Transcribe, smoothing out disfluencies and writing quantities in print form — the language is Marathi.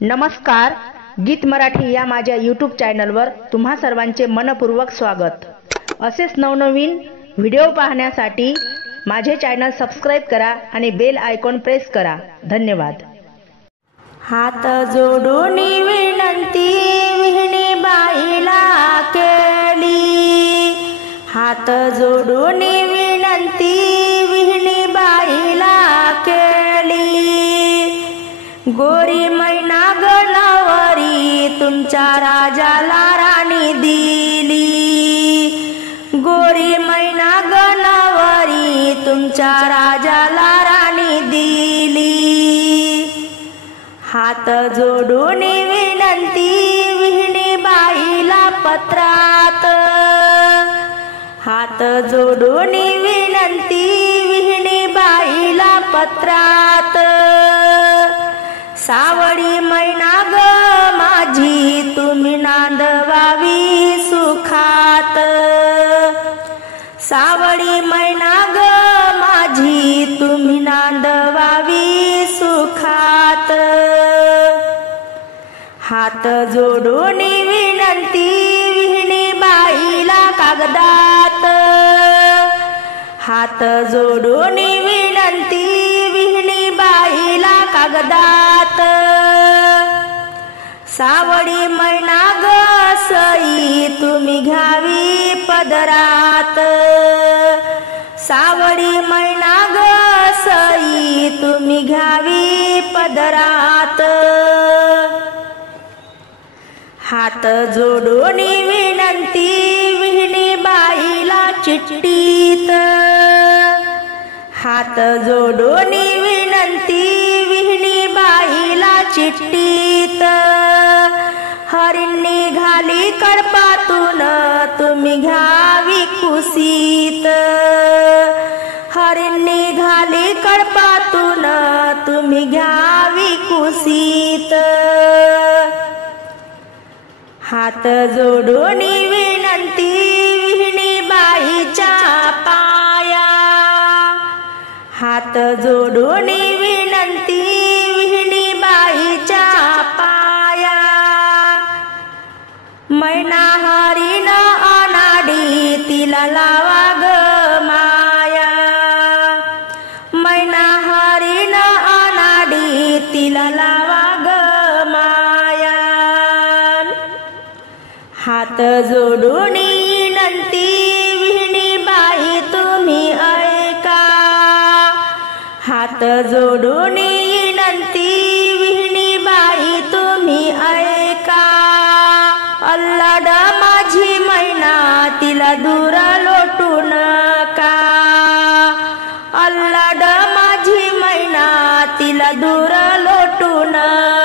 नमस्कार, गीत मराठी या माझ्या यूट्यूब चॅनलवर तुम्हा सर्वांचे मनपूर्वक स्वागत। असेच नवनवीन व्हिडिओ पाहण्यासाठी माझे चॅनल सबस्क्राइब करा आणि बेल आयकॉन प्रेस करा। धन्यवाद। हात जोडून विनंती विहिणी बाईला केली, हात जोडून विनंती विहिणी बाईला केली। गोरी मैना गणवरी तुमच्या राजाला राणी दिली, गोरी मैना गणवरी तुमच्या राजाला राणी दिली। हात जोडून विनंती विहिणी बाईला पत्रात, हात जोडून विनंती विहिणी बाईला पत्रात। सावळी मैना ग माझी तुम्ही नांदवावी सुखात, सावळी मैना ग माझी तुम्ही नांदवावी सुखात। हात जोडून विनंती विहिणी बाईला कागदात, हात जोडून विनंती विहिणी बाईला कागदात। सावळी मैना ग सई तुम्ही घ्यावी पदरात, सावळी मैना ग सई तुम्ही घ्यावी पदरात। हात जोडून विनंती विहिणी बाईला चिठ्ठीत, हात जोडून विनंती विहिणी बाईला चिठ्ठीत। हरिणी घाली कडपातून तुम्ही घ्यावी कुशीत, हरिणी घाली कडपातून तुम्ही घ्यावी कुशीत। हात जोडून विनंती विहिणी बाईच्या पाया, हात जोडून विनंती विहिणी बाईच्या पाया। मैना हरिण अनाडी तिला लावा ग माया, मैना हरिण अनाडी तिला लावा ग माया। हात जोडून विनंती विहिणी बाई तुम्ही ऐका, हात जोडून विनंती विहिणी बाई तुम्ही ऐका। अल्लाड माझी मैना तिला दूर लोटू नका, अल्लाड माझी मैना तिला दूर लोटू नका।